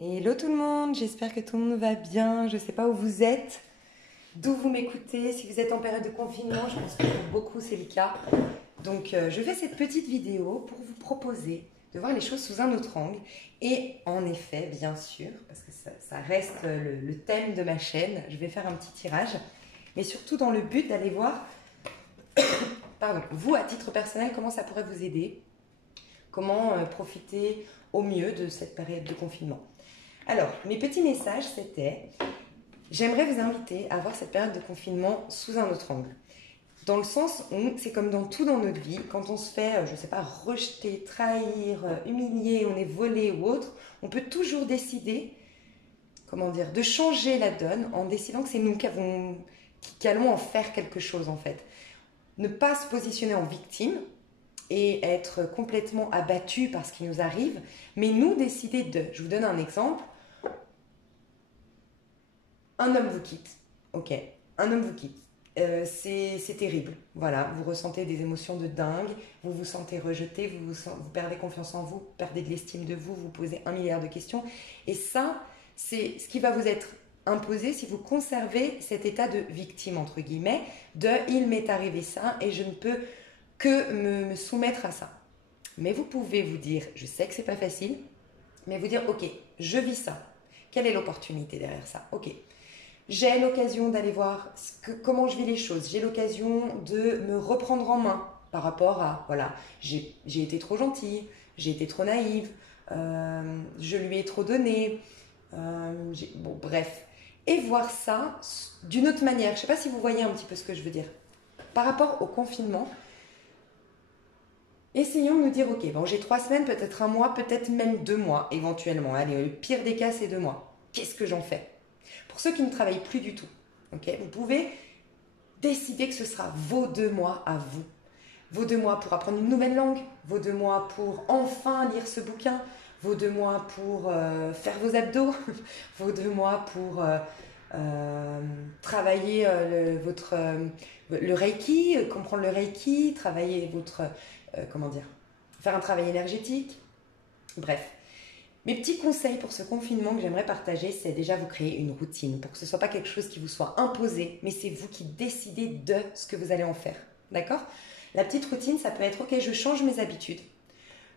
Hello tout le monde, j'espère que tout le monde va bien. Je ne sais pas où vous êtes, d'où vous m'écoutez. Si vous êtes en période de confinement, je pense que pour beaucoup c'est le cas. Donc je fais cette petite vidéo pour vous proposer de voir les choses sous un autre angle. Et en effet, bien sûr, parce que ça reste le thème de ma chaîne, je vais faire un petit tirage. Mais surtout dans le but d'aller voir, pardon, vous à titre personnel, comment ça pourrait vous aider. Comment profiter au mieux de cette période de confinement. Alors, mes petits messages, c'était: j'aimerais vous inviter à voir cette période de confinement sous un autre angle. Dans le sens où c'est comme dans tout dans notre vie, quand on se fait, je ne sais pas, rejeter, trahir, humilier, on est volé ou autre, on peut toujours décider, comment dire, de changer la donne en décidant que c'est nous qui allons en faire quelque chose en fait. Ne pas se positionner en victime et être complètement abattu par ce qui nous arrive, mais nous décider de. Je vous donne un exemple. Un homme vous quitte, ok, un homme vous quitte. C'est terrible, voilà, vous ressentez des émotions de dingue, vous vous sentez rejeté, vous perdez confiance en vous, perdez de l'estime de vous, vous posez 1 milliard de questions. Et ça, c'est ce qui va vous être imposé si vous conservez cet état de victime, entre guillemets, de « il m'est arrivé ça et je ne peux que me soumettre à ça ». Mais vous pouvez vous dire, je sais que c'est pas facile, mais vous dire « ok, je vis ça, quelle est l'opportunité derrière ça, ok ». J'ai l'occasion d'aller voir comment je vis les choses. J'ai l'occasion de me reprendre en main par rapport à, voilà, j'ai été trop gentille, j'ai été trop naïve, je lui ai trop donné, bon, bref. Et voir ça d'une autre manière. Je ne sais pas si vous voyez un petit peu ce que je veux dire. Par rapport au confinement, essayons de nous dire, ok, bon, j'ai 3 semaines, peut-être un mois, peut-être même 2 mois, éventuellement. Allez, le pire des cas, c'est 2 mois. Qu'est-ce que j'en fais? Pour ceux qui ne travaillent plus du tout, okay, vous pouvez décider que ce sera vos 2 mois à vous. Vos 2 mois pour apprendre une nouvelle langue, vos 2 mois pour enfin lire ce bouquin, vos 2 mois pour faire vos abdos, vos 2 mois pour travailler le Reiki, comprendre le Reiki, travailler comment dire, faire un travail énergétique. Bref. Mes petits conseils pour ce confinement que j'aimerais partager, c'est déjà vous créer une routine pour que ce ne soit pas quelque chose qui vous soit imposé, mais c'est vous qui décidez de ce que vous allez en faire. D'accord? La petite routine, ça peut être, ok, je change mes habitudes.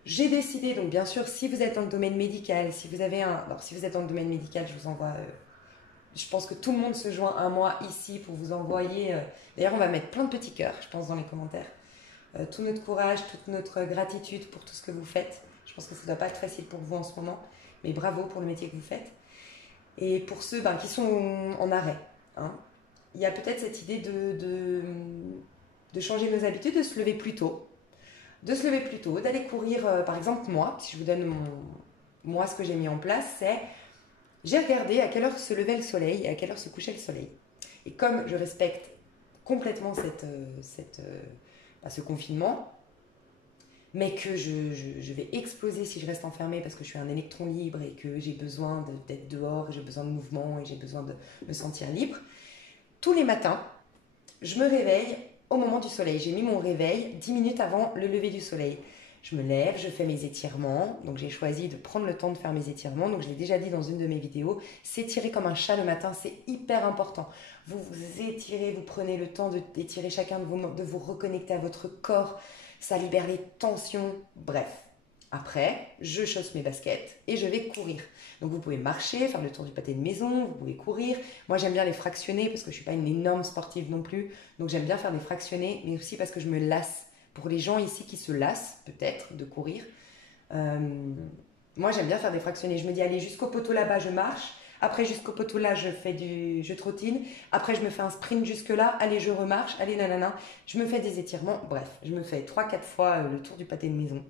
J'ai décidé, donc bien sûr, si vous êtes dans le domaine médical, si vous êtes dans le domaine médical, je vous envoie, je pense que tout le monde se joint à moi ici pour vous envoyer, d'ailleurs on va mettre plein de petits cœurs, je pense, dans les commentaires. Tout notre courage, toute notre gratitude pour tout ce que vous faites. Je pense que ça ne doit pas être facile pour vous en ce moment, mais bravo pour le métier que vous faites. Et pour ceux qui sont en arrêt, hein, il y a peut-être cette idée de changer nos habitudes, de se lever plus tôt. D'aller courir, par exemple moi, si je vous donne moi ce que j'ai mis en place, c'est j'ai regardé à quelle heure se levait le soleil et à quelle heure se couchait le soleil. Et comme je respecte complètement ce confinement, mais que je vais exploser si je reste enfermée parce que je suis un électron libre et que j'ai besoin d'être dehors, j'ai besoin de mouvement et j'ai besoin de me sentir libre. Tous les matins, je me réveille au moment du soleil. J'ai mis mon réveil 10 minutes avant le lever du soleil. Je me lève, je fais mes étirements. Donc j'ai choisi de prendre le temps de faire mes étirements. Donc je l'ai déjà dit dans une de mes vidéos, s'étirer comme un chat le matin, c'est hyper important. Vous vous étirez, vous prenez le temps d'étirer chacun de vous reconnecter à votre corps. Ça libère les tensions, bref. Après, je chausse mes baskets et je vais courir. Donc vous pouvez marcher, faire le tour du pâté de maison, vous pouvez courir. Moi j'aime bien les fractionner parce que je ne suis pas une énorme sportive non plus. Donc j'aime bien faire des fractionnés, mais aussi parce que je me lasse. Pour les gens ici qui se lassent peut-être de courir, moi j'aime bien faire des fractionnés. Je me dis allez jusqu'au poteau là-bas je marche. Après jusqu'au poteau là je trottine. Après je me fais un sprint jusque là. Allez je remarche. Allez nanana. Je me fais des étirements. Bref, je me fais 3-4 fois le tour du pâté de maison.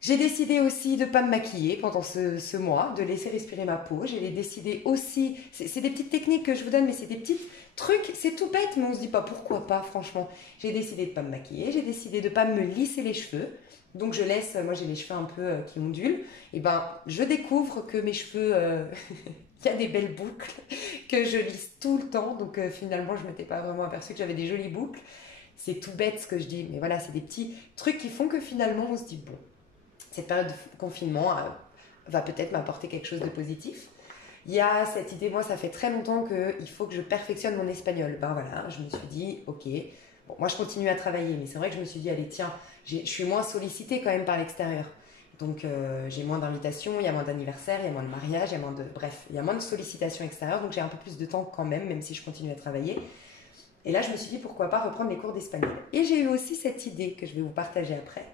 J'ai décidé aussi de ne pas me maquiller pendant ce mois, de laisser respirer ma peau. J'ai décidé aussi, c'est des petites techniques que je vous donne, mais c'est des petits trucs, c'est tout bête, mais on ne se dit pas pourquoi pas, franchement. J'ai décidé de ne pas me maquiller, j'ai décidé de ne pas me lisser les cheveux. Donc je laisse, moi j'ai les cheveux un peu qui ondulent, et ben je découvre que mes cheveux, il y a des belles boucles que je lisse tout le temps. Donc finalement je ne m'étais pas vraiment aperçue que j'avais des jolies boucles. C'est tout bête ce que je dis, mais voilà, c'est des petits trucs qui font que finalement on se dit bon. Cette période de confinement, va peut-être m'apporter quelque chose de positif. Il y a cette idée, moi ça fait très longtemps qu'il faut que je perfectionne mon espagnol. Ben voilà, je me suis dit, ok, bon, moi je continue à travailler, mais c'est vrai que je me suis dit, allez tiens, je suis moins sollicitée quand même par l'extérieur. Donc j'ai moins d'invitations, il y a moins d'anniversaires, il y a moins de mariages, il y a moins de... Bref, il y a moins de sollicitations extérieures, donc j'ai un peu plus de temps quand même, même si je continue à travailler. Et là je me suis dit, pourquoi pas reprendre les cours d'espagnol. Et j'ai eu aussi cette idée que je vais vous partager après,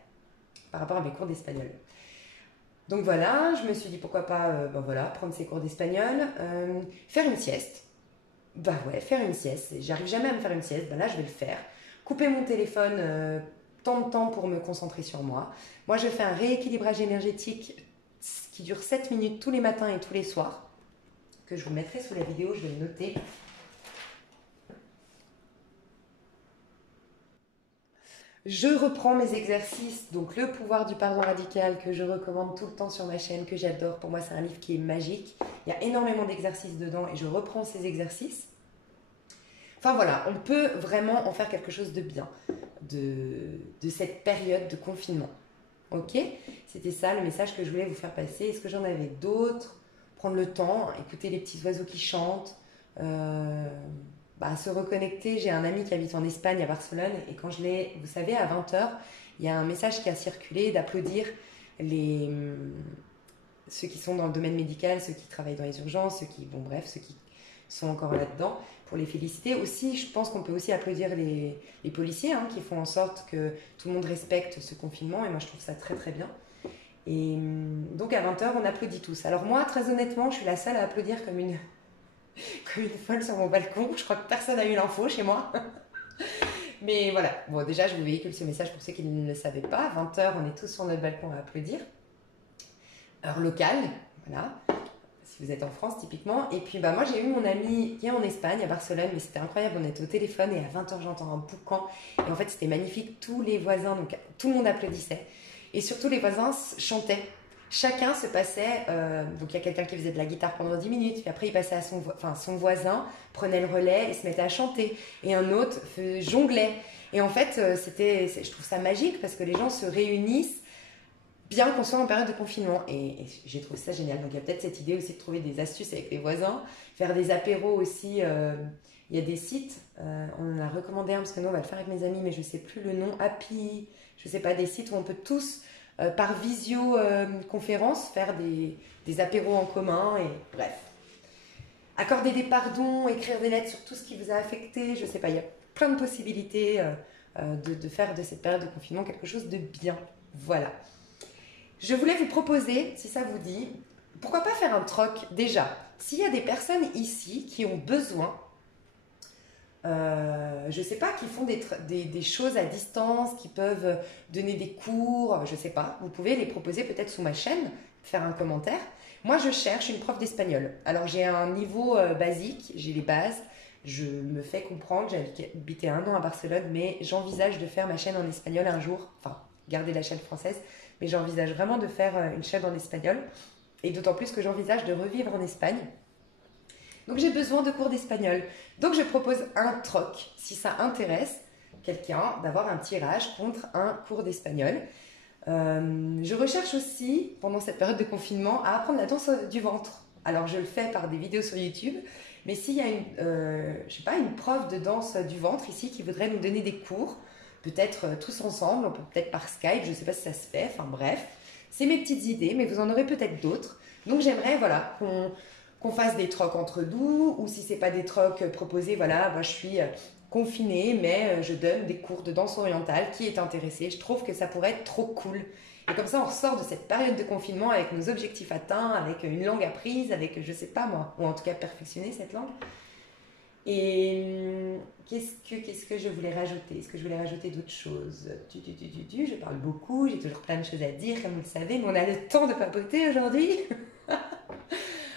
par rapport à mes cours d'espagnol. Donc voilà, je me suis dit pourquoi pas ben voilà, prendre ces cours d'espagnol, faire une sieste. Bah ouais, faire une sieste. J'arrive jamais à me faire une sieste, ben là je vais le faire. Couper mon téléphone tant de temps pour me concentrer sur moi. Moi je fais un rééquilibrage énergétique qui dure 7 minutes tous les matins et tous les soirs, que je vous mettrai sous la vidéo, je vais le noter. Je reprends mes exercices, donc le pouvoir du pardon radical que je recommande tout le temps sur ma chaîne, que j'adore. Pour moi, c'est un livre qui est magique. Il y a énormément d'exercices dedans et je reprends ces exercices. Enfin voilà, on peut vraiment en faire quelque chose de bien de cette période de confinement. Ok? C'était ça le message que je voulais vous faire passer. Est-ce que j'en avais d'autres? Prendre le temps, écouter les petits oiseaux qui chantent. Se reconnecter. J'ai un ami qui habite en Espagne, à Barcelone, et quand je l'ai, vous savez, à 20h, il y a un message qui a circulé d'applaudir ceux qui sont dans le domaine médical, ceux qui travaillent dans les urgences, ceux qui sont encore là-dedans, pour les féliciter. Aussi, je pense qu'on peut aussi applaudir les policiers qui font en sorte que tout le monde respecte ce confinement, et moi je trouve ça très très bien. Et donc à 20h, on applaudit tous. Alors moi, très honnêtement, je suis la seule à applaudir comme une folle sur mon balcon. Je crois que personne n'a eu l'info chez moi. Mais voilà, bon déjà je vous véhicule ce message pour ceux qui ne le savaient pas. À 20h, on est tous sur notre balcon à applaudir. Heure locale, voilà, si vous êtes en France typiquement. Et puis moi j'ai eu mon ami qui est en Espagne, à Barcelone, mais c'était incroyable, on était au téléphone et à 20h j'entends un boucan. Et en fait c'était magnifique, tous les voisins, donc tout le monde applaudissait. Et surtout les voisins chantaient. Chacun se passait, donc il y a quelqu'un qui faisait de la guitare pendant 10 minutes, puis après il passait à son voisin, prenait le relais et se mettait à chanter. Et un autre jonglait. Et en fait, je trouve ça magique parce que les gens se réunissent bien qu'on soit en période de confinement. Et j'ai trouvé ça génial. Donc il y a peut-être cette idée aussi de trouver des astuces avec les voisins, faire des apéros aussi. Il y a des sites, on en a recommandé un parce que nous on va le faire avec mes amis, mais je ne sais plus le nom, Happy, je ne sais pas, des sites où on peut tous... par visioconférence, faire des apéros en commun, et bref. Accorder des pardons, écrire des lettres sur tout ce qui vous a affecté, je sais pas, il y a plein de possibilités de faire de cette période de confinement quelque chose de bien. Voilà. Je voulais vous proposer, si ça vous dit, pourquoi pas faire un troc déjà. S'il y a des personnes ici qui ont besoin, je sais pas, qui font des choses à distance, qui peuvent donner des cours, je sais pas. Vous pouvez les proposer peut-être sous ma chaîne, faire un commentaire. Moi, je cherche une prof d'espagnol. Alors, j'ai un niveau basique, j'ai les bases, je me fais comprendre. J'ai habité 1 an à Barcelone, mais j'envisage de faire ma chaîne en espagnol un jour. Enfin, garder la chaîne française, mais j'envisage vraiment de faire une chaîne en espagnol. Et d'autant plus que j'envisage de revivre en Espagne. Donc j'ai besoin de cours d'espagnol. Donc je propose un troc, si ça intéresse quelqu'un, d'avoir un tirage contre un cours d'espagnol. Je recherche aussi, pendant cette période de confinement, à apprendre la danse du ventre. Alors je le fais par des vidéos sur YouTube, mais s'il y a une prof de danse du ventre ici qui voudrait nous donner des cours, peut-être tous ensemble, peut-être par Skype, je ne sais pas si ça se fait, enfin bref. C'est mes petites idées, mais vous en aurez peut-être d'autres. Donc j'aimerais qu'on fasse des trocs entre nous, ou si ce n'est pas des trocs proposés, voilà, moi je suis confinée, mais je donne des cours de danse orientale. Qui est intéressé? Je trouve que ça pourrait être trop cool. Et comme ça, on ressort de cette période de confinement avec nos objectifs atteints, avec une langue apprise, avec, je sais pas moi, ou en tout cas perfectionner cette langue. Et qu'est-ce que je voulais rajouter? Est-ce que je voulais rajouter d'autres choses? Je parle beaucoup, j'ai toujours plein de choses à dire, comme vous le savez, mais on a le temps de papoter aujourd'hui.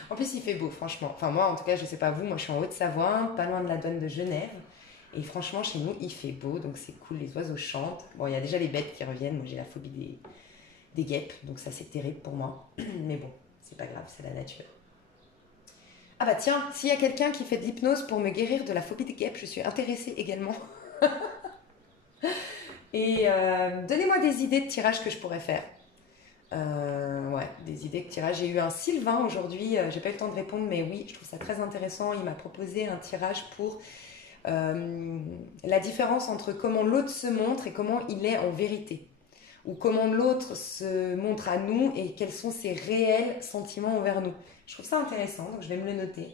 En plus, il fait beau, franchement. Enfin, moi, en tout cas, je sais pas vous, moi, je suis en Haute-Savoie, pas loin de la douane de Genève. Et franchement, chez nous, il fait beau, donc c'est cool, les oiseaux chantent. Bon, il y a déjà les bêtes qui reviennent, moi, j'ai la phobie des guêpes, donc ça, c'est terrible pour moi. Mais bon, c'est pas grave, c'est la nature. Ah bah tiens, s'il y a quelqu'un qui fait de l'hypnose pour me guérir de la phobie des guêpes, je suis intéressée également. Et donnez-moi des idées de tirage que je pourrais faire. Ouais, des idées de tirage. J'ai eu un Sylvain aujourd'hui, j'ai pas eu le temps de répondre, mais oui, je trouve ça très intéressant. Il m'a proposé un tirage pour la différence entre comment l'autre se montre et comment il est en vérité. Ou comment l'autre se montre à nous et quels sont ses réels sentiments envers nous. Je trouve ça intéressant, donc je vais me le noter.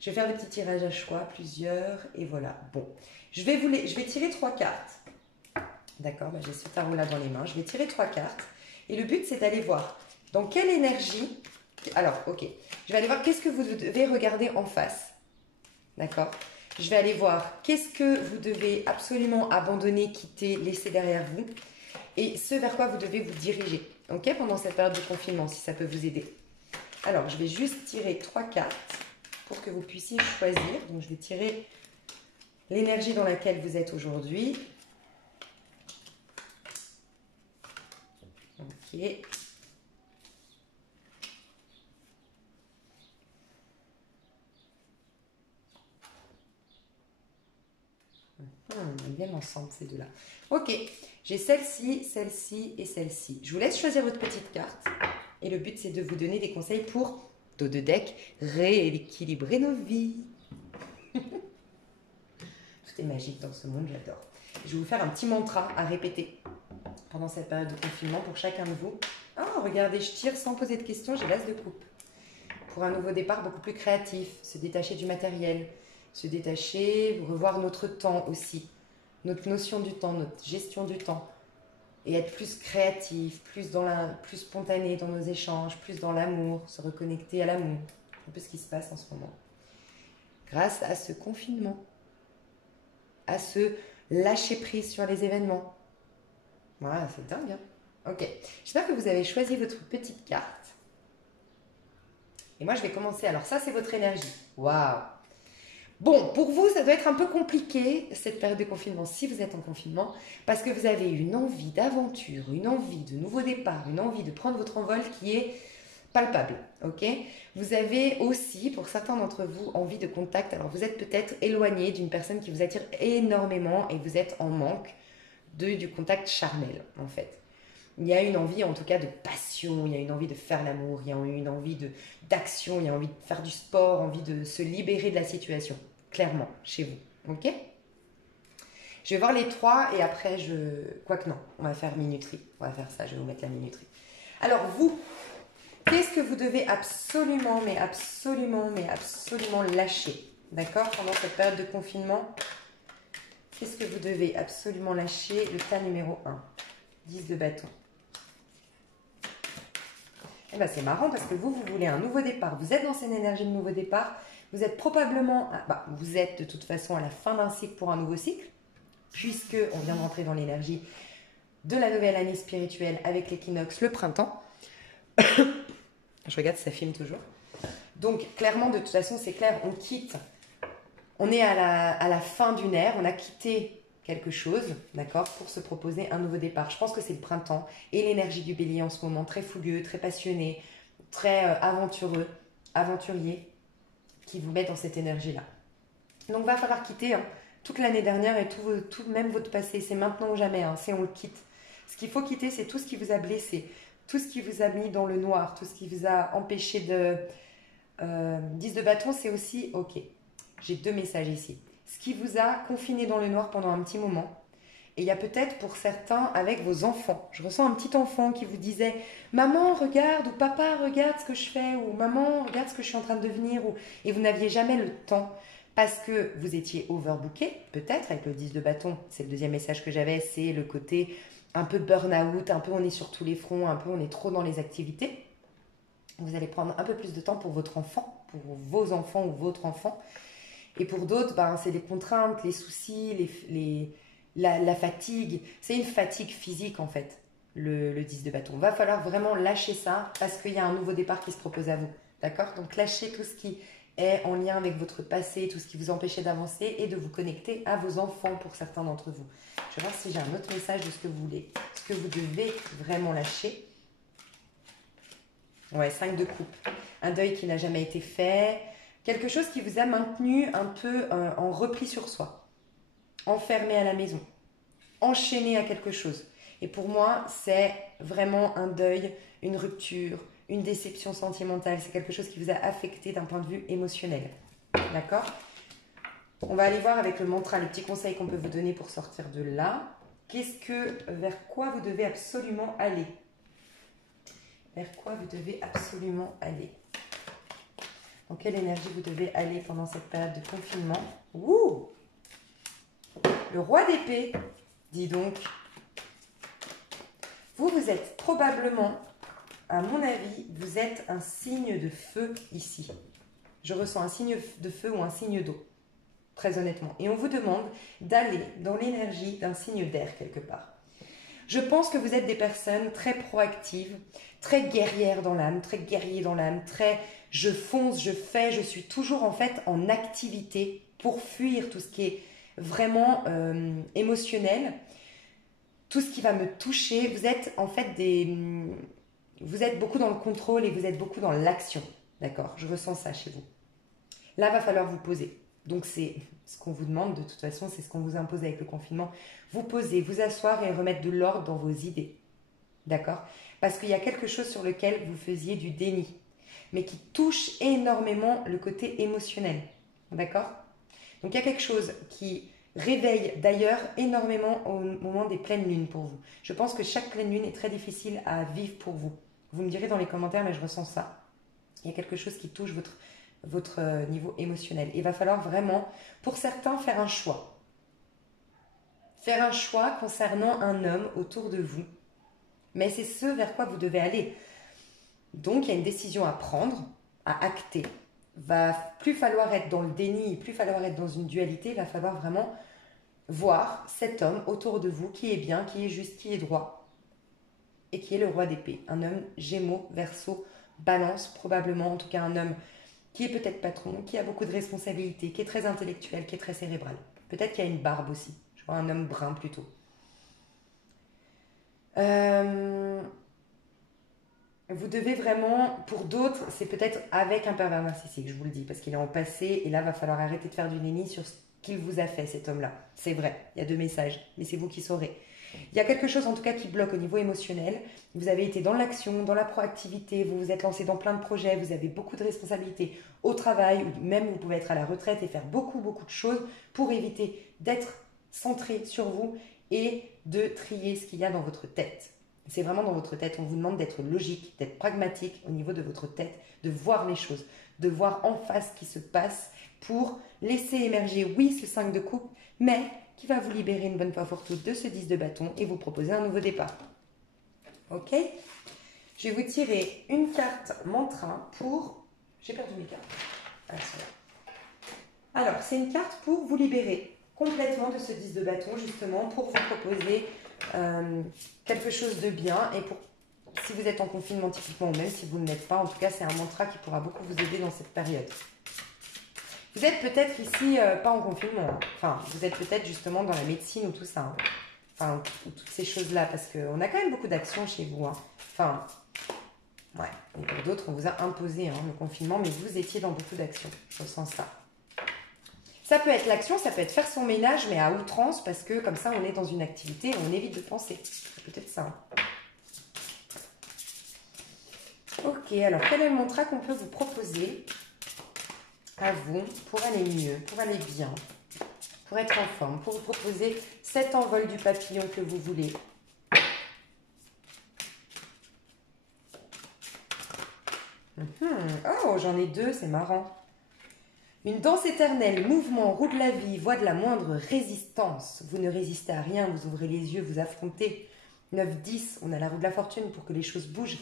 Je vais faire des petits tirages à choix, plusieurs, et voilà. Bon, je vais tirer 3 cartes. D'accord, j'ai ce tarot-là dans les mains. Je vais tirer 3 cartes. Et le but, c'est d'aller voir dans quelle énergie... Alors, ok. Je vais aller voir qu'est-ce que vous devez regarder en face. D'accord? Je vais aller voir qu'est-ce que vous devez absolument abandonner, quitter, laisser derrière vous. Et ce vers quoi vous devez vous diriger. Ok? Pendant cette période de confinement, si ça peut vous aider. Alors, je vais juste tirer 3 cartes pour que vous puissiez choisir. Donc, je vais tirer l'énergie dans laquelle vous êtes aujourd'hui. Ok. Ils viennent ensemble ces deux-là. Ok, j'ai celle-ci, celle-ci et celle-ci. Je vous laisse choisir votre petite carte. Et le but, c'est de vous donner des conseils pour, dos de deck, rééquilibrer nos vies. Tout est magique dans ce monde, j'adore. Je vais vous faire un petit mantra à répéter pendant cette période de confinement pour chacun de vous. Oh, regardez, je tire sans poser de questions, j'ai l'as de coupe. Pour un nouveau départ beaucoup plus créatif, se détacher du matériel, se détacher, revoir notre temps aussi, notre notion du temps, notre gestion du temps, et être plus créatif, plus spontané dans nos échanges, plus dans l'amour, se reconnecter à l'amour. C'est un peu ce qui se passe en ce moment. Grâce à ce confinement, à ce lâcher prise sur les événements. Voilà, c'est dingue, hein? Ok, j'espère que vous avez choisi votre petite carte. Et moi, je vais commencer. Alors ça, c'est votre énergie. Waouh! Bon, pour vous, ça doit être un peu compliqué, cette période de confinement, si vous êtes en confinement, parce que vous avez une envie d'aventure, une envie de nouveau départ, une envie de prendre votre envol qui est palpable, ok? Vous avez aussi, pour certains d'entre vous, envie de contact. Alors, vous êtes peut-être éloigné d'une personne qui vous attire énormément et vous êtes en manque du contact charnel, en fait. Il y a une envie, en tout cas, de passion, il y a une envie de faire l'amour, il y a une envie d'action, il y a envie de faire du sport, envie de se libérer de la situation, clairement, chez vous, ok? Je vais voir les 3 et après, quoique non, on va faire minuterie, on va faire ça, je vais vous mettre la minuterie. Alors, vous, qu'est-ce que vous devez absolument, mais absolument, mais absolument lâcher, d'accord? Pendant cette période de confinement, qu'est-ce que vous devez absolument lâcher? Le tas numéro 1, 10 de bâton. Eh ben, c'est marrant parce que vous voulez un nouveau départ. Vous êtes dans cette énergie de nouveau départ. Vous êtes probablement, vous êtes de toute façon à la fin d'un cycle pour un nouveau cycle, puisque on vient de rentrer dans l'énergie de la nouvelle année spirituelle avec l'équinoxe, le printemps. Je regarde si ça filme toujours. Donc, clairement, de toute façon, c'est clair, on quitte. On est à la fin d'une ère, on a quitté quelque chose, d'accord, pour se proposer un nouveau départ. Je pense que c'est le printemps et l'énergie du bélier en ce moment, très fougueux, très passionné, très aventureux, aventurier, qui vous met dans cette énergie-là. Donc, il va falloir quitter toute l'année dernière et tout même votre passé. C'est maintenant ou jamais, c'est on le quitte. Ce qu'il faut quitter, c'est tout ce qui vous a blessé, tout ce qui vous a mis dans le noir, tout ce qui vous a empêché de... 10 de bâton, c'est aussi, ok, j'ai 2 messages ici. Ce qui vous a confiné dans le noir pendant un petit moment. Et il y a peut-être pour certains avec vos enfants. Je ressens un petit enfant qui vous disait « Maman, regarde » ou « Papa, regarde ce que je fais » ou « Maman, regarde ce que je suis en train de devenir » et vous n'aviez jamais le temps parce que vous étiez overbooké, peut-être avec le 10 de bâton. C'est le deuxième message que j'avais, c'est le côté un peu burn-out, un peu on est sur tous les fronts, un peu on est trop dans les activités. Vous allez prendre un peu plus de temps pour votre enfant, pour vos enfants ou votre enfant. Et pour d'autres, c'est les contraintes, les soucis, la fatigue. C'est une fatigue physique en fait, le 10 de bâton. Il va falloir vraiment lâcher ça parce qu'il y a un nouveau départ qui se propose à vous. D'accord? Donc lâchez tout ce qui est en lien avec votre passé, tout ce qui vous empêchait d'avancer et de vous connecter à vos enfants pour certains d'entre vous. Je vais voir si j'ai un autre message de ce que vous voulez, ce que vous devez vraiment lâcher. Ouais, 5 de coupe. Un deuil qui n'a jamais été fait. Quelque chose qui vous a maintenu un peu en repli sur soi. Enfermé à la maison. Enchaîné à quelque chose. Et pour moi, c'est vraiment un deuil, une rupture, une déception sentimentale. C'est quelque chose qui vous a affecté d'un point de vue émotionnel. D'accord? On va aller voir avec le mantra, les petits conseils qu'on peut vous donner pour sortir de là. Vers quoi vous devez absolument aller? Vers quoi vous devez absolument aller? Dans quelle énergie vous devez aller pendant cette période de confinement? Ouh! Le roi d'épée, dis donc. Vous êtes probablement, à mon avis, vous êtes un signe de feu ici. Je ressens un signe de feu ou un signe d'eau, très honnêtement. Et on vous demande d'aller dans l'énergie d'un signe d'air quelque part. Je pense que vous êtes des personnes très proactives, très guerrières dans l'âme, très guerriers dans l'âme, très je fonce, je fais, je suis toujours en fait en activité pour fuir tout ce qui est vraiment émotionnel, tout ce qui va me toucher. Vous êtes en fait vous êtes beaucoup dans le contrôle et vous êtes beaucoup dans l'action, d'accord? Je ressens ça chez vous. Là, va falloir vous poser. Donc c'est ce qu'on vous demande de toute façon, c'est ce qu'on vous impose avec le confinement. Vous poser, vous asseoir et remettre de l'ordre dans vos idées, d'accord? Parce qu'il y a quelque chose sur lequel vous faisiez du déni, mais qui touche énormément le côté émotionnel, d'accord? Donc il y a quelque chose qui réveille d'ailleurs énormément au moment des pleines lunes pour vous. Je pense que chaque pleine lune est très difficile à vivre pour vous. Vous me direz dans les commentaires, mais je ressens ça. Il y a quelque chose qui touche votre niveau émotionnel. Il va falloir vraiment, pour certains, faire un choix. Faire un choix concernant un homme autour de vous. Mais c'est ce vers quoi vous devez aller. Donc, il y a une décision à prendre, à acter. Va plus falloir être dans le déni, plus falloir être dans une dualité. Il va falloir vraiment voir cet homme autour de vous qui est bien, qui est juste, qui est droit et qui est le roi d'épée. Un homme Gémeaux, Verseau, Balance, probablement, en tout cas un homme qui est peut-être patron, qui a beaucoup de responsabilités, qui est très intellectuel, qui est très cérébral. Peut-être qu'il y a une barbe aussi. Je vois un homme brun plutôt. Vous devez vraiment, pour d'autres, c'est peut-être avec un pervers narcissique, je vous le dis, parce qu'il est en passé, et là, va falloir arrêter de faire du déni sur ce qu'il vous a fait, cet homme-là. C'est vrai, il y a 2 messages, mais c'est vous qui saurez. Il y a quelque chose en tout cas qui bloque au niveau émotionnel. Vous avez été dans l'action, dans la proactivité, vous vous êtes lancé dans plein de projets, vous avez beaucoup de responsabilités au travail, ou même vous pouvez être à la retraite et faire beaucoup de choses pour éviter d'être centré sur vous et de trier ce qu'il y a dans votre tête. C'est vraiment dans votre tête, on vous demande d'être logique, d'être pragmatique au niveau de votre tête, de voir les choses, de voir en face ce qui se passe pour laisser émerger, oui, ce 5 de coupe, mais qui va vous libérer une bonne fois pour toutes de ce 10 de bâton et vous proposer un nouveau départ. Ok? Je vais vous tirer une carte mantra pour... J'ai perdu mes cartes. Alors, c'est une carte pour vous libérer complètement de ce 10 de bâton, justement, pour vous proposer quelque chose de bien et pour, si vous êtes en confinement typiquement ou même si vous ne l'êtes pas, en tout cas, c'est un mantra qui pourra beaucoup vous aider dans cette période. Vous êtes peut-être ici, pas en confinement, hein. Enfin, vous êtes peut-être justement dans la médecine ou tout ça, hein. Enfin, ou toutes ces choses-là, parce qu'on a quand même beaucoup d'actions chez vous, hein. Enfin, ouais, et pour d'autres, on vous a imposé le confinement, mais vous étiez dans beaucoup d'actions, je ressens ça. Ça peut être l'action, ça peut être faire son ménage, mais à outrance, parce que comme ça, on est dans une activité et on évite de penser. C'est peut-être ça, hein. Ok, alors quel est le mantra qu'on peut vous proposer à vous pour aller mieux, pour aller bien, pour être en forme, pour vous proposer cet envol du papillon que vous voulez. Oh, j'en ai 2, c'est marrant. Une danse éternelle, mouvement, roue de la vie, voie de la moindre résistance. Vous ne résistez à rien, vous ouvrez les yeux, vous affrontez. 9-10, on a la roue de la fortune pour que les choses bougent.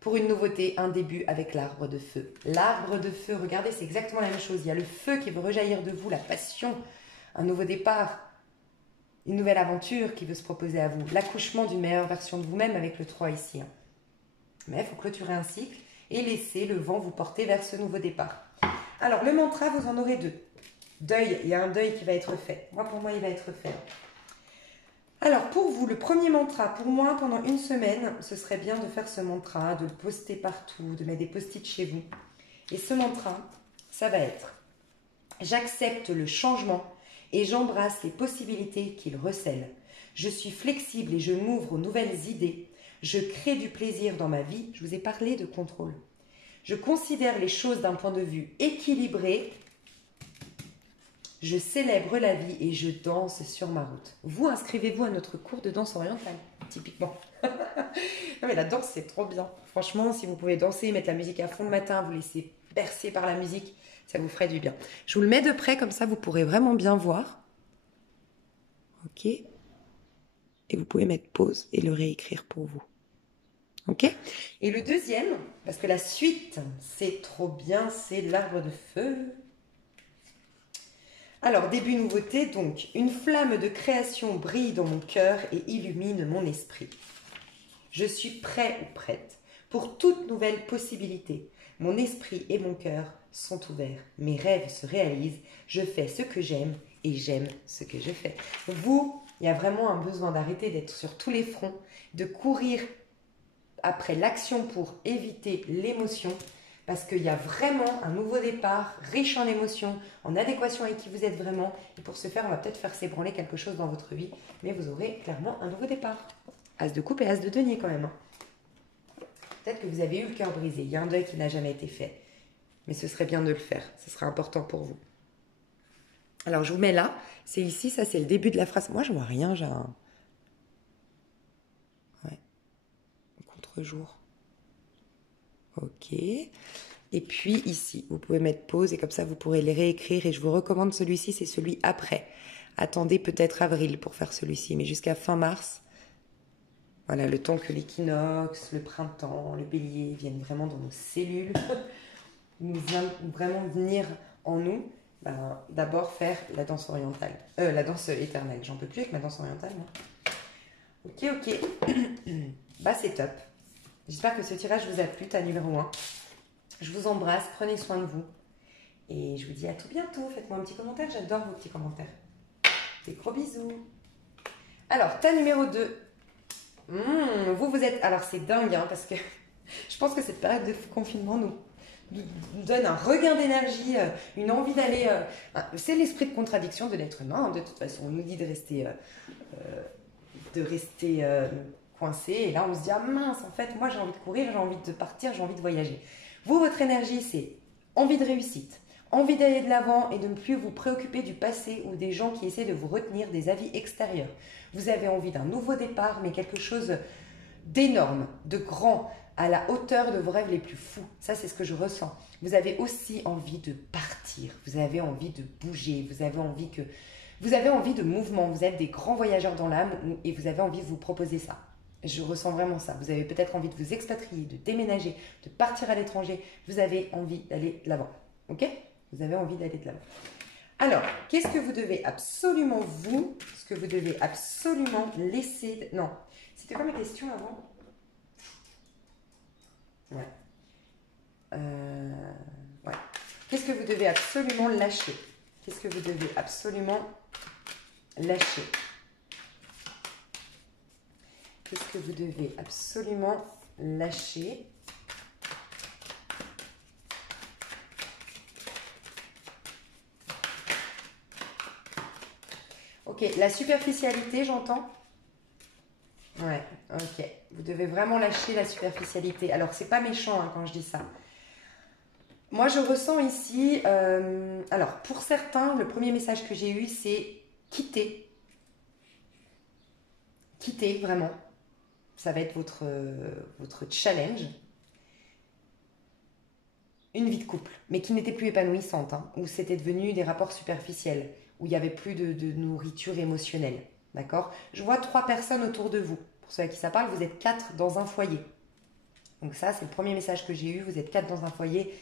Pour une nouveauté, un début avec l'arbre de feu. L'arbre de feu, regardez, c'est exactement la même chose. Il y a le feu qui veut rejaillir de vous, la passion, un nouveau départ, une nouvelle aventure qui veut se proposer à vous. L'accouchement d'une meilleure version de vous-même avec le 3 ici. Mais il faut clôturer un cycle et laisser le vent vous porter vers ce nouveau départ. Alors, le mantra, vous en aurez 2. Deuil, il y a un deuil qui va être fait. Pour moi, il va être fait. Alors, pour vous, le premier mantra, pour moi, pendant une semaine, ce serait bien de faire ce mantra, de le poster partout, de mettre des post-it chez vous. Et ce mantra, ça va être « J'accepte le changement et j'embrasse les possibilités qu'il recèle. Je suis flexible et je m'ouvre aux nouvelles idées. Je crée du plaisir dans ma vie. Je vous ai parlé de contrôle. Je considère les choses d'un point de vue équilibré. Je célèbre la vie et je danse sur ma route. Vous, inscrivez-vous à notre cours de danse orientale, typiquement. Non mais la danse, c'est trop bien. Franchement, si vous pouvez danser, mettre la musique à fond le matin, vous laisser bercer par la musique, ça vous ferait du bien. Je vous le mets de près, comme ça, vous pourrez vraiment bien voir. Ok. Et vous pouvez mettre pause et le réécrire pour vous. Ok. Et le deuxième, parce que la suite, c'est trop bien, c'est l'arbre de feu. Alors, début nouveauté, donc, une flamme de création brille dans mon cœur et illumine mon esprit. Je suis prêt ou prête pour toute nouvelle possibilité. Mon esprit et mon cœur sont ouverts. Mes rêves se réalisent. Je fais ce que j'aime et j'aime ce que je fais. Vous, il y a vraiment un besoin d'arrêter d'être sur tous les fronts, de courir après l'action pour éviter l'émotion, parce qu'il y a vraiment un nouveau départ, riche en émotions, en adéquation avec qui vous êtes vraiment. Et pour ce faire, on va peut-être faire s'ébranler quelque chose dans votre vie, mais vous aurez clairement un nouveau départ. As de coupe et as de denier quand même. Hein. Peut-être que vous avez eu le cœur brisé. Il y a un deuil qui n'a jamais été fait. Mais ce serait bien de le faire. Ce serait important pour vous. Alors, je vous mets là. C'est ici, ça c'est le début de la phrase. Moi, je vois rien, j'ai un... Ouais. Contre-jour. Ok. Et puis ici, vous pouvez mettre pause et comme ça, vous pourrez les réécrire. Et je vous recommande celui-ci, c'est celui après. Attendez peut-être avril pour faire celui-ci. Mais jusqu'à fin mars, voilà, le temps que l'équinoxe, le printemps, le bélier viennent vraiment dans nos cellules, vraiment venir en nous, ben, d'abord faire la danse orientale, la danse éternelle. J'en peux plus avec ma danse orientale, moi. Ok. Bah, c'est top. J'espère que ce tirage vous a plu, ta numéro 1. Je vous embrasse, prenez soin de vous. Et je vous dis à tout bientôt. Faites-moi un petit commentaire, j'adore vos petits commentaires. Des gros bisous. Alors, ta numéro 2. Vous êtes... Alors, c'est dingue, hein, parce que je pense que cette période de confinement nous donne un regain d'énergie, une envie d'aller... c'est l'esprit de contradiction de l'être humain, hein, de toute façon. On nous dit de rester coincé. Et là, on se dit, ah mince, en fait, moi, j'ai envie de courir, j'ai envie de partir, j'ai envie de voyager. Vous, votre énergie, c'est envie de réussite, envie d'aller de l'avant et de ne plus vous préoccuper du passé ou des gens qui essaient de vous retenir, des avis extérieurs. Vous avez envie d'un nouveau départ, mais quelque chose d'énorme, de grand, à la hauteur de vos rêves les plus fous. Ça, c'est ce que je ressens. Vous avez aussi envie de partir, vous avez envie de bouger, vous avez envie de mouvement. Vous êtes des grands voyageurs dans l'âme et vous avez envie de vous proposer ça. Je ressens vraiment ça. Vous avez peut-être envie de vous expatrier, de déménager, de partir à l'étranger. Vous avez envie d'aller de l'avant. Ok? Vous avez envie d'aller de l'avant. Alors, qu'est-ce que vous devez absolument laisser... Non. C'était quoi ma question avant? Ouais. Ouais. Qu'est-ce que vous devez absolument lâcher? Qu'est-ce que vous devez absolument lâcher? Qu'est-ce que vous devez absolument lâcher? Ok, la superficialité, j'entends? Ouais, ok. Vous devez vraiment lâcher la superficialité. Alors, c'est pas méchant hein, quand je dis ça. Moi, je ressens ici... alors, pour certains, le premier message que j'ai eu, c'est quitter. Quitter, vraiment. Ça va être votre challenge. Une vie de couple, mais qui n'était plus épanouissante, hein, où c'était devenu des rapports superficiels, où il n'y avait plus de nourriture émotionnelle. D'accord? Je vois 3 personnes autour de vous. Pour ceux à qui ça parle, vous êtes 4 dans un foyer. Donc ça, c'est le premier message que j'ai eu. Vous êtes 4 dans un foyer.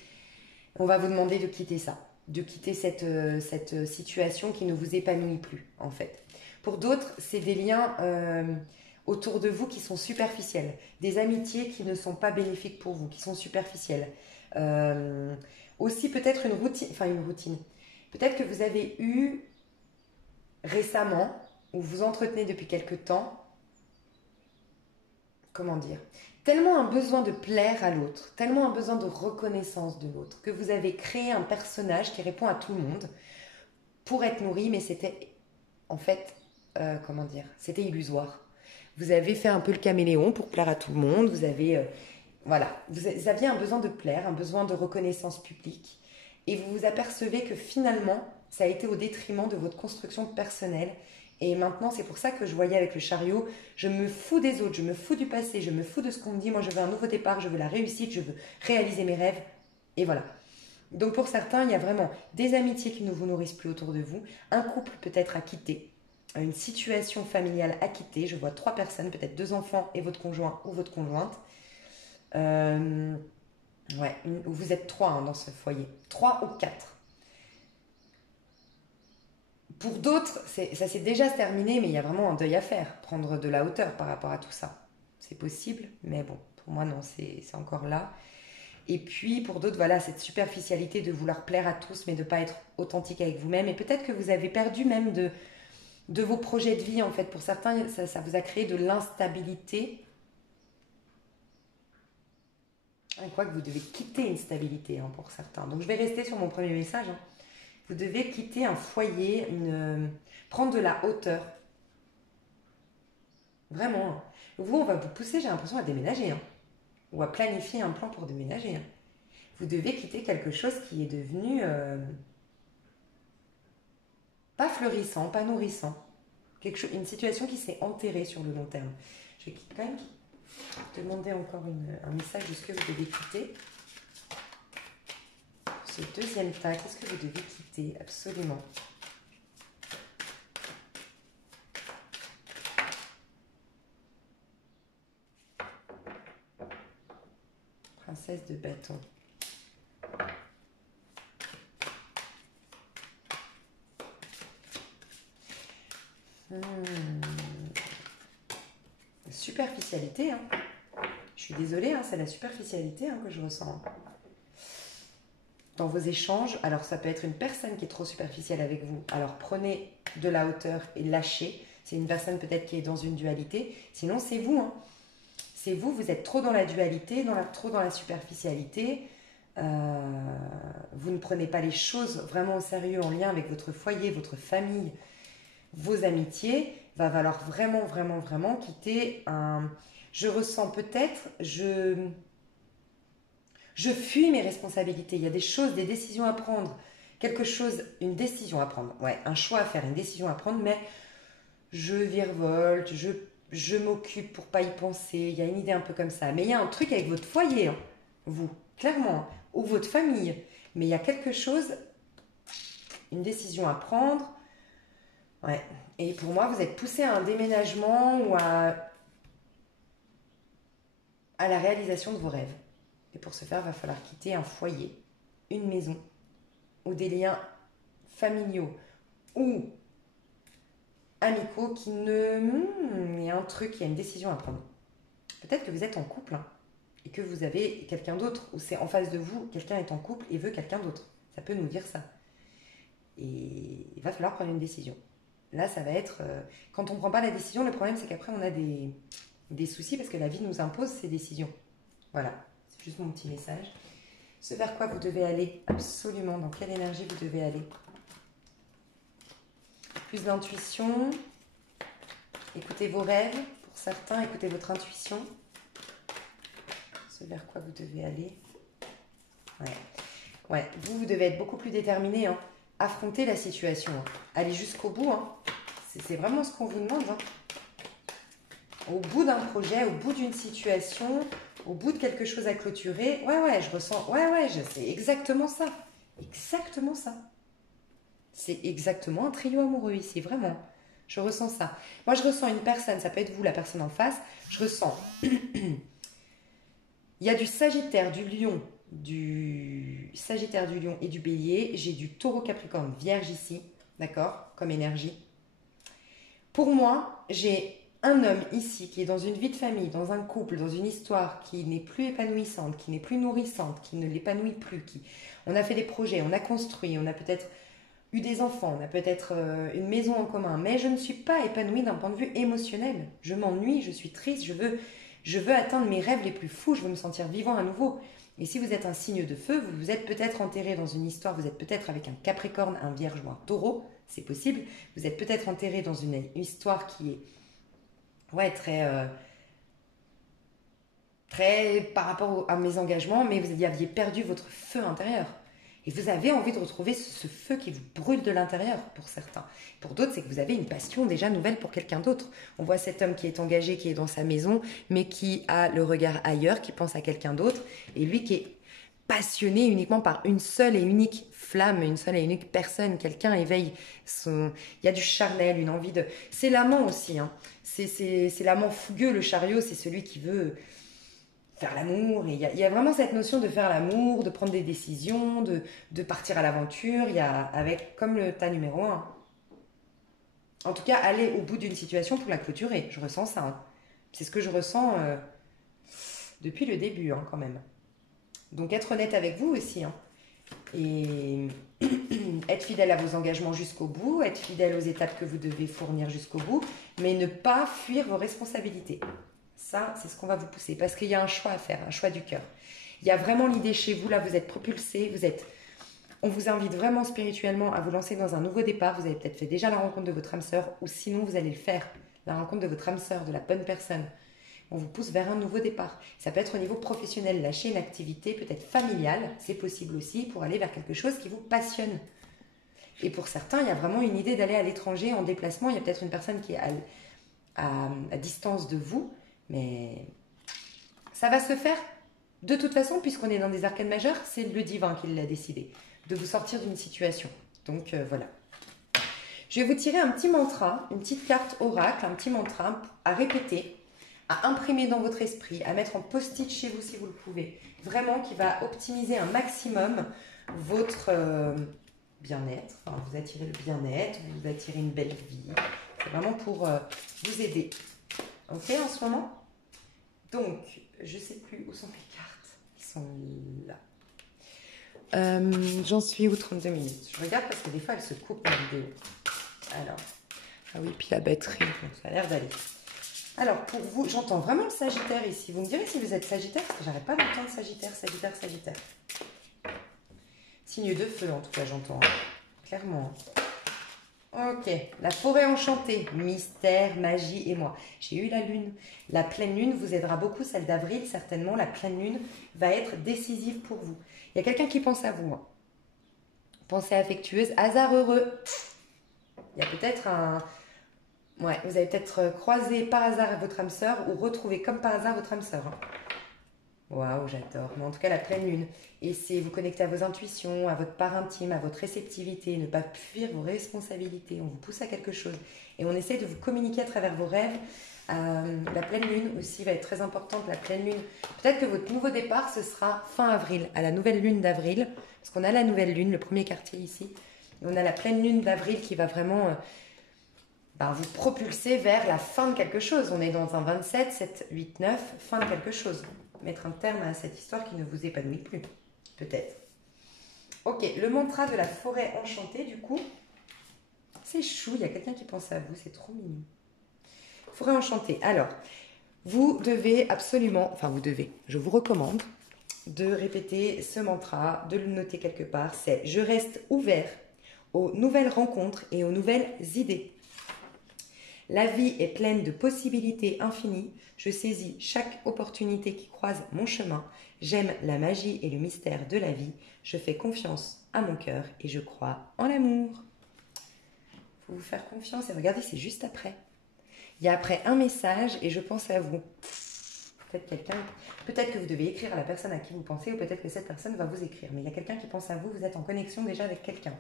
On va vous demander de quitter ça, de quitter cette situation qui ne vous épanouit plus, en fait. Pour d'autres, c'est des liens autour de vous qui sont superficiels, des amitiés qui ne sont pas bénéfiques pour vous, qui sont superficielles. Aussi peut-être une routine. Peut-être que vous avez eu récemment, ou vous entretenez depuis quelque temps, comment dire, tellement un besoin de plaire à l'autre, tellement un besoin de reconnaissance de l'autre, que vous avez créé un personnage qui répond à tout le monde pour être nourri, mais c'était en fait comment dire, c'était illusoire. Vous avez fait un peu le caméléon pour plaire à tout le monde. Vous avez, voilà, vous aviez un besoin de plaire, un besoin de reconnaissance publique. Et vous vous apercevez que finalement, ça a été au détriment de votre construction personnelle. Et maintenant, c'est pour ça que je voyais avec le chariot, je me fous des autres, je me fous du passé, je me fous de ce qu'on me dit. Moi, je veux un nouveau départ, je veux la réussite, je veux réaliser mes rêves. Et voilà. Donc pour certains, il y a vraiment des amitiés qui ne vous nourrissent plus autour de vous, un couple peut-être à quitter, une situation familiale à quitter. Je vois 3 personnes, peut-être 2 enfants et votre conjoint ou votre conjointe. Ouais, vous êtes 3 hein, dans ce foyer, 3 ou 4. Pour d'autres, ça s'est déjà terminé, mais il y a vraiment un deuil à faire, prendre de la hauteur par rapport à tout ça. C'est possible, mais bon, pour moi non, c'est encore là. Et puis pour d'autres, voilà, cette superficialité de vouloir plaire à tous, mais de ne pas être authentique avec vous-même. Et peut-être que vous avez perdu même de vos projets de vie, en fait. Pour certains, ça vous a créé de l'instabilité. Je crois que vous devez quitter une stabilité hein, pour certains. Donc je vais rester sur mon premier message. Hein. Vous devez quitter un foyer, prendre de la hauteur. Vraiment. Hein. Vous, on va vous pousser, j'ai l'impression, à déménager. Hein. Ou à planifier un plan pour déménager. Hein. Vous devez quitter quelque chose qui est devenu pas fleurissant, pas nourrissant. Une situation qui s'est enterrée sur le long terme. Je vais quand même demander encore un message de ce que vous devez quitter. Ce deuxième tas, qu'est-ce que vous devez quitter? Absolument. Princesse de bâton. Superficialité, hein. Je suis désolée, hein, c'est la superficialité hein, que je ressens. Dans vos échanges, alors ça peut être une personne qui est trop superficielle avec vous. Alors prenez de la hauteur et lâchez. C'est une personne peut-être qui est dans une dualité. Sinon, c'est vous. Hein. C'est vous, vous êtes trop dans la dualité, trop dans la superficialité. Vous ne prenez pas les choses vraiment au sérieux en lien avec votre foyer, votre famille, vos amitiés. Va falloir vraiment, vraiment, vraiment quitter un... Je ressens peut-être, je fuis mes responsabilités. Il y a des choses, des décisions à prendre. Quelque chose, une décision à prendre. Ouais, un choix à faire, une décision à prendre, mais je virevolte, je m'occupe pour pas y penser. Il y a une idée un peu comme ça. Mais il y a un truc avec votre foyer, hein, vous, clairement, ou votre famille. Mais il y a quelque chose, une décision à prendre. Ouais. Et pour moi, vous êtes poussé à un déménagement ou à la réalisation de vos rêves. Et pour ce faire, il va falloir quitter un foyer, une maison, ou des liens familiaux ou amicaux qui ne... Il y a un truc, il y a une décision à prendre. Peut-être que vous êtes en couple hein, et que vous avez quelqu'un d'autre, ou c'est en face de vous, quelqu'un est en couple et veut quelqu'un d'autre. Ça peut nous dire ça. Et il va falloir prendre une décision. Là, ça va être... quand on ne prend pas la décision, le problème, c'est qu'après, on a des soucis parce que la vie nous impose ces décisions. Voilà, c'est juste mon petit message. Ce vers quoi vous devez aller, absolument, dans quelle énergie vous devez aller. Plus d'intuition. Écoutez vos rêves, pour certains, écoutez votre intuition. Ce vers quoi vous devez aller. Ouais, vous devez être beaucoup plus déterminé, hein. Affronter la situation, hein. Aller jusqu'au bout, hein. C'est vraiment ce qu'on vous demande, hein. Au bout d'un projet, au bout d'une situation, au bout de quelque chose à clôturer. Ouais, je ressens, c'est exactement ça. Exactement ça. C'est exactement un trio amoureux ici, vraiment. Je ressens ça. Moi, je ressens une personne, ça peut être vous, la personne en face. Je ressens, il y a du Sagittaire, du Lion, du Sagittaire, du Lion et du Bélier. J'ai du Taureau, Capricorne, Vierge ici, d'accord, comme énergie. Pour moi, j'ai un homme ici qui est dans une vie de famille, dans un couple, dans une histoire qui n'est plus épanouissante, qui n'est plus nourrissante, qui ne l'épanouit plus. On a fait des projets, on a construit, on a peut-être eu des enfants, on a peut-être une maison en commun, mais je ne suis pas épanouie d'un point de vue émotionnel. Je m'ennuie, je suis triste, je veux atteindre mes rêves les plus fous, je veux me sentir vivant à nouveau. Et si vous êtes un signe de feu, vous vous êtes peut-être enterré dans une histoire, vous êtes peut-être avec un Capricorne, un Vierge ou un Taureau, c'est possible. Vous êtes peut-être enterré dans une histoire qui est très par rapport à mes engagements, mais vous aviez perdu votre feu intérieur. Et vous avez envie de retrouver ce feu qui vous brûle de l'intérieur, pour certains. Pour d'autres, c'est que vous avez une passion déjà nouvelle pour quelqu'un d'autre. On voit cet homme qui est engagé, qui est dans sa maison, mais qui a le regard ailleurs, qui pense à quelqu'un d'autre, et lui qui est passionné uniquement par une seule et unique flamme, une seule et unique personne. Quelqu'un éveille son... Il y a du charnel, une envie de... C'est l'amant aussi, hein. C'est l'amant fougueux, le chariot, c'est celui qui veut faire l'amour. Et il y a vraiment cette notion de faire l'amour, de prendre des décisions, de partir à l'aventure. Il y a, avec, comme le tas numéro 1. En tout cas, aller au bout d'une situation pour la clôturer. Je ressens ça, hein. C'est ce que je ressens depuis le début, hein, quand même. Donc, être honnête avec vous aussi, hein. Et être fidèle à vos engagements jusqu'au bout, être fidèle aux étapes que vous devez fournir jusqu'au bout, mais ne pas fuir vos responsabilités. Ça, c'est ce qu'on va vous pousser, parce qu'il y a un choix à faire, un choix du cœur. Il y a vraiment l'idée chez vous, là, vous êtes propulsé, on vous invite vraiment spirituellement à vous lancer dans un nouveau départ. Vous avez peut-être fait déjà la rencontre de votre âme sœur, ou sinon vous allez le faire, la rencontre de votre âme sœur, de la bonne personne. On vous pousse vers un nouveau départ. Ça peut être au niveau professionnel, lâcher une activité peut-être familiale, c'est possible aussi, pour aller vers quelque chose qui vous passionne. Et pour certains, il y a vraiment une idée d'aller à l'étranger en déplacement. Il y a peut-être une personne qui est à distance de vous, mais ça va se faire de toute façon, puisqu'on est dans des arcanes majeures, c'est le divin qui l'a décidé, de vous sortir d'une situation. Donc voilà. Je vais vous tirer un petit mantra, une petite carte oracle, un petit mantra à répéter, à imprimer dans votre esprit, à mettre en post-it chez vous si vous le pouvez. Vraiment qui va optimiser un maximum votre bien-être. Enfin, vous attirez le bien-être, vous attirez une belle vie. C'est vraiment pour vous aider. Ok, en ce moment? Donc, je ne sais plus où sont mes cartes. Ils sont là. J'en suis où 32 minutes. Je regarde parce que des fois, elle se coupe la vidéo. Alors, ah oui, puis la batterie, donc ça a l'air d'aller. Alors, pour vous, j'entends vraiment le Sagittaire ici. Vous me direz si vous êtes Sagittaire, parce que j'arrête pas d'entendre Sagittaire, Sagittaire, Sagittaire. Signe de feu, en tout cas, j'entends. Hein. Clairement. Ok, la forêt enchantée, mystère, magie et moi. J'ai eu la lune. La pleine lune vous aidera beaucoup, celle d'avril, certainement. La pleine lune va être décisive pour vous. Il y a quelqu'un qui pense à vous. Hein. Pensée affectueuse, hasard heureux. Il y a peut-être un... Ouais, vous avez peut-être croisé par hasard votre âme sœur ou retrouvé comme par hasard votre âme sœur. Hein. Waouh, j'adore. Mais en tout cas, la pleine lune. Et c'est vous connecter à vos intuitions, à votre part intime, à votre réceptivité, ne pas fuir vos responsabilités. On vous pousse à quelque chose. Et on essaie de vous communiquer à travers vos rêves. La pleine lune aussi va être très importante. La pleine lune. Peut-être que votre nouveau départ, ce sera fin avril, à la nouvelle lune d'avril. Parce qu'on a la nouvelle lune, le premier quartier ici. Et on a la pleine lune d'avril qui va vraiment... vous propulser vers la fin de quelque chose. On est dans un 27, 7, 8, 9, fin de quelque chose. Mettre un terme à cette histoire qui ne vous épanouit plus. Peut-être. Ok, le mantra de la forêt enchantée, du coup, c'est chou, il y a quelqu'un qui pense à vous, c'est trop mignon. Forêt enchantée. Alors, vous devez absolument, je vous recommande de répéter ce mantra, de le noter quelque part, c'est « Je reste ouvert aux nouvelles rencontres et aux nouvelles idées ». La vie est pleine de possibilités infinies. Je saisis chaque opportunité qui croise mon chemin. J'aime la magie et le mystère de la vie. Je fais confiance à mon cœur et je crois en l'amour. Il faut vous faire confiance et regardez, c'est juste après. Il y a après un message et je pense à vous. Peut-être que vous devez écrire à la personne à qui vous pensez ou peut-être que cette personne va vous écrire. Mais il y a quelqu'un qui pense à vous, vous êtes en connexion déjà avec quelqu'un.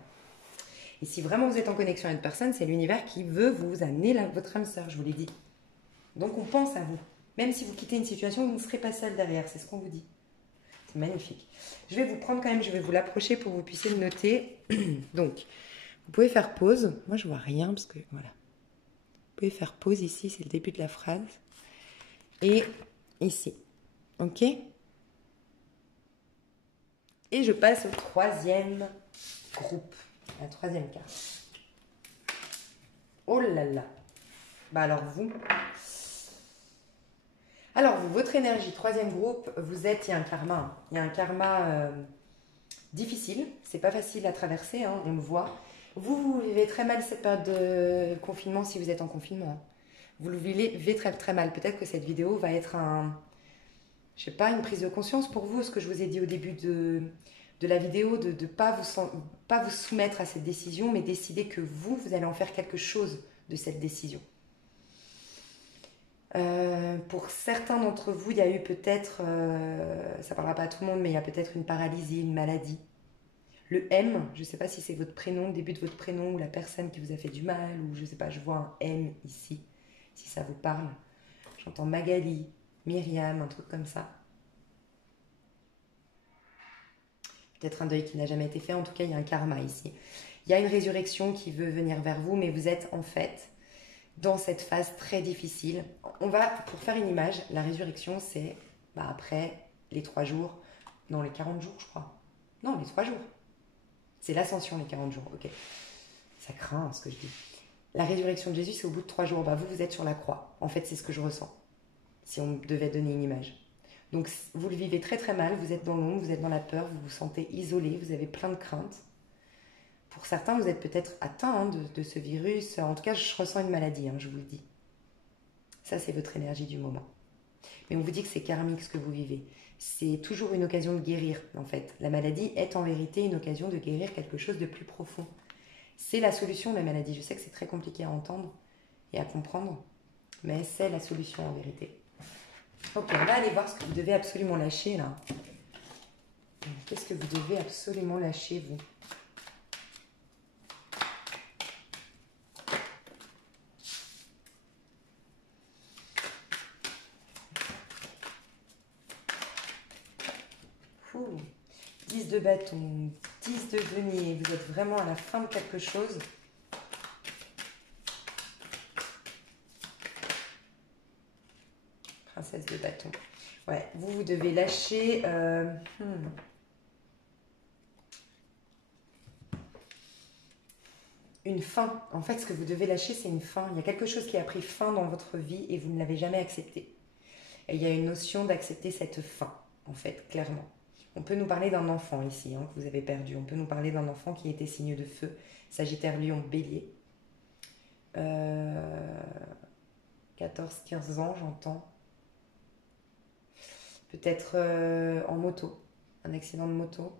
Et si vraiment vous êtes en connexion avec une personne, c'est l'univers qui veut vous amener votre âme sœur, je vous l'ai dit. Donc on pense à vous. Même si vous quittez une situation, vous ne serez pas seul derrière, c'est ce qu'on vous dit. C'est magnifique. Je vais vous prendre quand même, je vais vous l'approcher pour que vous puissiez le noter. Donc, vous pouvez faire pause. Moi, je vois rien parce que, voilà. Vous pouvez faire pause ici, c'est le début de la phrase. Et ici. Ok ? Et je passe au troisième groupe. La troisième carte. Oh là là. Alors vous. Alors, vous, votre énergie, troisième groupe, il y a un karma. Hein. Il y a un karma difficile. C'est pas facile à traverser, hein, on le voit. Vous vivez très mal cette période de confinement si vous êtes en confinement. Hein. Vous le vivez très, très mal. Peut-être que cette vidéo va être je sais pas, une prise de conscience pour vous, ce que je vous ai dit au début de la vidéo, de ne pas vous soumettre à cette décision, mais décider que vous allez en faire quelque chose de cette décision. Pour certains d'entre vous, il y a eu peut-être, ça ne parlera pas à tout le monde, mais il y a peut-être une paralysie, une maladie. Le M, je ne sais pas si c'est votre prénom, le début de votre prénom, ou la personne qui vous a fait du mal, ou je ne sais pas, je vois un M ici, si ça vous parle. J'entends Magali, Myriam, un truc comme ça. Peut-être un deuil qui n'a jamais été fait, en tout cas il y a un karma ici. Il y a une résurrection qui veut venir vers vous, mais vous êtes en fait dans cette phase très difficile. Pour faire une image, la résurrection c'est après les 3 jours, non les 40 jours je crois. Non, les 3 jours. C'est l'ascension les 40 jours, ok. Ça craint ce que je dis. La résurrection de Jésus c'est au bout de 3 jours. Vous êtes sur la croix. En fait c'est ce que je ressens. Si on devait donner une image. Donc vous le vivez très très mal, vous êtes dans l'ombre, vous êtes dans la peur, vous vous sentez isolé, vous avez plein de craintes. Pour certains, vous êtes peut-être atteint de ce virus. En tout cas, je ressens une maladie, je vous le dis. Ça, c'est votre énergie du moment. Mais on vous dit que c'est karmique ce que vous vivez. C'est toujours une occasion de guérir, en fait. La maladie est en vérité une occasion de guérir quelque chose de plus profond. C'est la solution, la maladie. Je sais que c'est très compliqué à entendre et à comprendre, mais c'est la solution en vérité. Ok, on va aller voir ce que vous devez absolument lâcher, là. Qu'est-ce que vous devez absolument lâcher, vous ? Ouh. 10 de bâton, 10 de denier, vous êtes vraiment à la fin de quelque chose. Princesse de bâton. Ouais, vous devez lâcher... Une fin. En fait, ce que vous devez lâcher, c'est une fin. Il y a quelque chose qui a pris fin dans votre vie et vous ne l'avez jamais accepté. Et il y a une notion d'accepter cette fin, en fait, clairement. On peut nous parler d'un enfant ici, que vous avez perdu. On peut nous parler d'un enfant qui était signe de feu. Sagittaire, Lion, Bélier. 14-15 ans, j'entends. Peut-être en moto. Un accident de moto.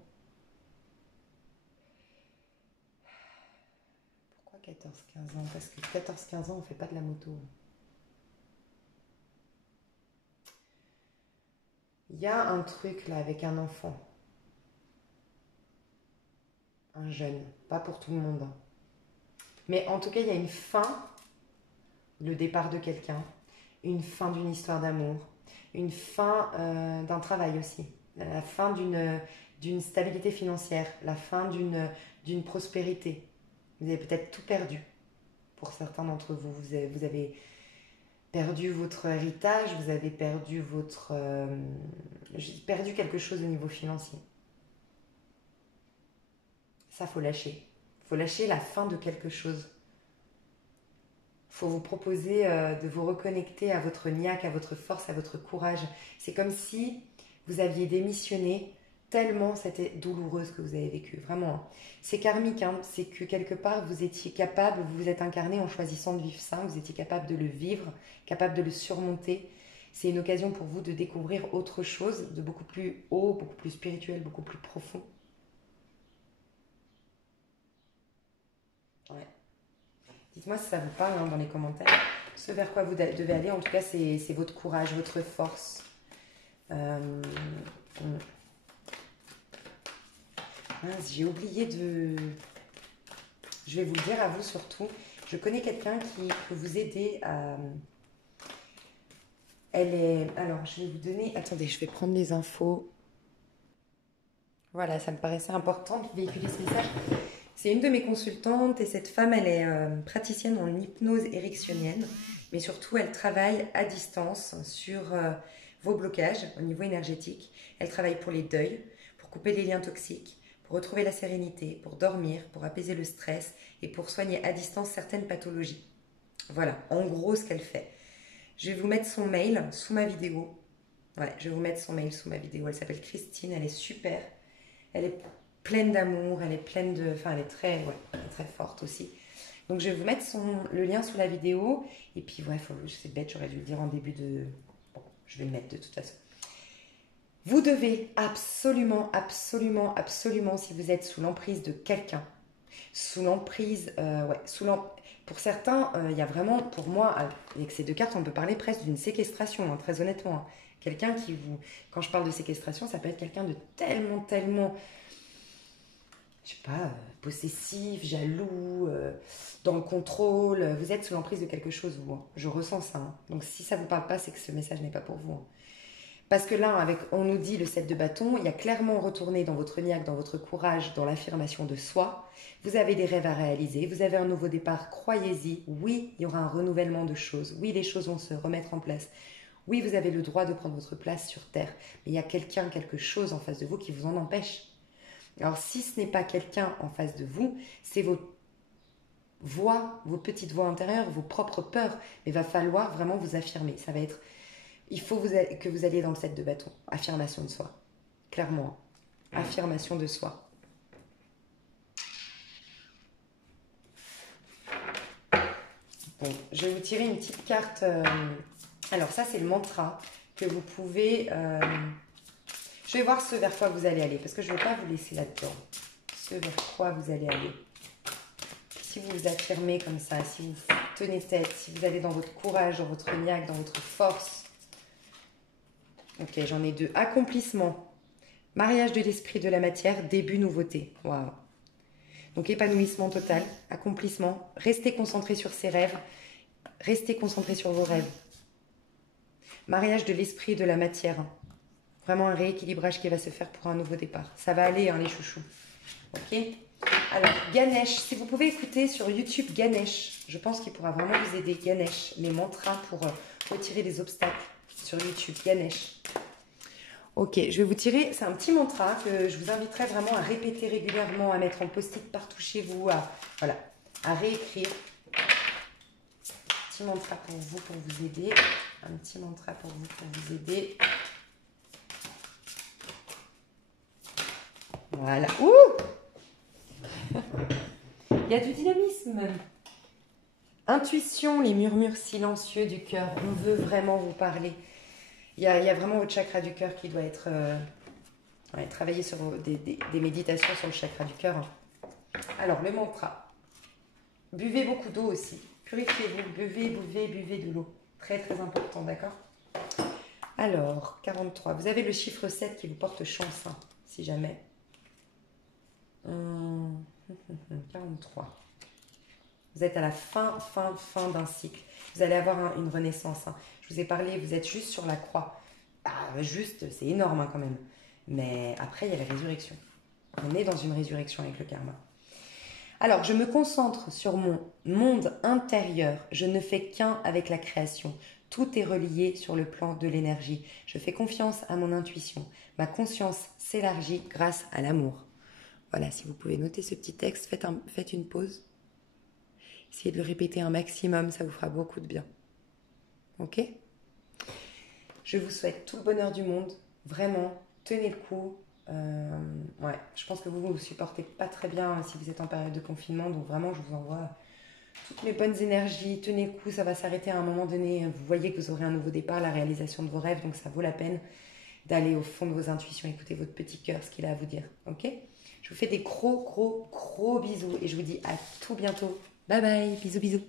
Pourquoi 14-15 ans? Parce que 14-15 ans, on ne fait pas de la moto. Il y a un truc là avec un enfant. Un jeune. Pas pour tout le monde. Mais en tout cas, il y a une fin. Le départ de quelqu'un. Une fin d'une histoire d'amour. Une fin d'un travail aussi. La fin d'une stabilité financière. La fin d'une prospérité. Vous avez peut-être tout perdu. Pour certains d'entre vous. Vous avez perdu votre héritage, vous avez perdu perdu quelque chose au niveau financier. Ça, faut lâcher. Faut lâcher la fin de quelque chose. Faut vous proposer de vous reconnecter à votre niaque, à votre force, à votre courage. C'est comme si vous aviez démissionné tellement c'était douloureux ce que vous avez vécu. Vraiment. C'est karmique, c'est que quelque part vous étiez capable, vous vous êtes incarné en choisissant de vivre ça, vous étiez capable de le vivre, capable de le surmonter. C'est une occasion pour vous de découvrir autre chose, de beaucoup plus haut, beaucoup plus spirituel, beaucoup plus profond. Ouais. Dites-moi si ça vous parle dans les commentaires. Ce vers quoi vous devez aller, en tout cas, c'est votre courage, votre force. J'ai oublié de... Je vais vous le dire à vous surtout. Je connais quelqu'un qui peut vous aider à... Elle est... Alors, je vais vous donner... Attendez, je vais prendre les infos. Voilà, ça me paraissait important de véhiculer ce message. C'est une de mes consultantes et cette femme, elle est praticienne en hypnose érectionnienne. Mais surtout, elle travaille à distance sur vos blocages au niveau énergétique. Elle travaille pour les deuils, pour couper les liens toxiques, pour retrouver la sérénité, pour dormir, pour apaiser le stress et pour soigner à distance certaines pathologies. Voilà, en gros ce qu'elle fait. Je vais vous mettre son mail sous ma vidéo. Ouais, je vais vous mettre son mail sous ma vidéo. Elle s'appelle Christine, elle est super. Elle est pleine d'amour, elle est pleine de... Enfin, elle est très, ouais, elle est très forte aussi. Donc, je vais vous mettre le lien sous la vidéo. Et puis, ouais, c'est bête, j'aurais dû le dire en début de... Bon, je vais le mettre de toute façon. Vous devez absolument, absolument, absolument, si vous êtes sous l'emprise de quelqu'un, sous l'emprise, pour certains, il y a vraiment, pour moi, avec ces deux cartes, on peut parler presque d'une séquestration, hein, très honnêtement. Hein. Quelqu'un qui vous, quand je parle de séquestration, ça peut être quelqu'un de tellement, tellement, je sais pas, possessif, jaloux, dans le contrôle. Vous êtes sous l'emprise de quelque chose, vous. Hein. Je ressens ça. Hein. Donc si ça vous parle pas, c'est que ce message n'est pas pour vous. Hein. Parce que là, on nous dit le 7 de bâton, il y a clairement retourné dans votre niaque, dans votre courage, dans l'affirmation de soi. Vous avez des rêves à réaliser, vous avez un nouveau départ, croyez-y. Oui, il y aura un renouvellement de choses. Oui, les choses vont se remettre en place. Oui, vous avez le droit de prendre votre place sur Terre. Mais il y a quelqu'un, quelque chose en face de vous qui vous en empêche. Alors, si ce n'est pas quelqu'un en face de vous, c'est vos voix, vos petites voix intérieures, vos propres peurs. Mais il va falloir vraiment vous affirmer. Ça va être... Il faut que vous alliez dans le 7 de bâton. Affirmation de soi. Clairement. Affirmation de soi. Bon, je vais vous tirer une petite carte. Alors ça, c'est le mantra que vous pouvez... Je vais voir ce vers quoi vous allez aller. Parce que je ne vais pas vous laisser là-dedans. Ce vers quoi vous allez aller. Si vous vous affirmez comme ça, si vous tenez tête, si vous allez dans votre courage, dans votre niaque, dans votre force... Ok, j'en ai deux. Accomplissement. Mariage de l'esprit de la matière, début nouveauté. Waouh. Donc épanouissement total, accomplissement. Restez concentré sur ses rêves. Restez concentré sur vos rêves. Mariage de l'esprit et de la matière. Vraiment un rééquilibrage qui va se faire pour un nouveau départ. Ça va aller, hein, les chouchous. Ok. Alors, Ganesh. Si vous pouvez écouter sur YouTube Ganesh, je pense qu'il pourra vraiment vous aider. Ganesh, les mantras pour retirer les obstacles. Sur YouTube, Ganesh. Ok, je vais vous tirer, c'est un petit mantra que je vous inviterai vraiment à répéter régulièrement, à mettre en post-it partout chez vous, à réécrire. Petit mantra pour vous aider. Un petit mantra pour vous aider. Voilà. Ouh! Il y a du dynamisme. Intuition, les murmures silencieux du cœur. On veut vraiment vous parler. Il y a vraiment votre chakra du cœur qui doit être... travailler sur des méditations sur le chakra du cœur. Alors, le mantra. Buvez beaucoup d'eau aussi. Purifiez-vous. Buvez de l'eau. Très, très important, d'accord? Alors, 43. Vous avez le chiffre 7 qui vous porte chance, hein, si jamais. 43. Vous êtes à la fin d'un cycle. Vous allez avoir une renaissance. Hein. Je vous ai parlé, vous êtes juste sur la croix. Juste, c'est énorme hein, quand même. Mais après, il y a la résurrection. On est dans une résurrection avec le karma. Alors, je me concentre sur mon monde intérieur. Je ne fais qu'un avec la création. Tout est relié sur le plan de l'énergie. Je fais confiance à mon intuition. Ma conscience s'élargit grâce à l'amour. Voilà, si vous pouvez noter ce petit texte, faites une pause. Essayez de le répéter un maximum, ça vous fera beaucoup de bien. Ok? Je vous souhaite tout le bonheur du monde. Vraiment, tenez le coup. Je pense que vous ne supportez pas très bien si vous êtes en période de confinement. Donc vraiment, je vous envoie toutes mes bonnes énergies. Tenez le coup, ça va s'arrêter à un moment donné. Vous voyez que vous aurez un nouveau départ, la réalisation de vos rêves. Donc ça vaut la peine d'aller au fond de vos intuitions, écouter votre petit cœur, ce qu'il a à vous dire. Ok? Je vous fais des gros bisous et je vous dis à tout bientôt. Bye bye, bisous.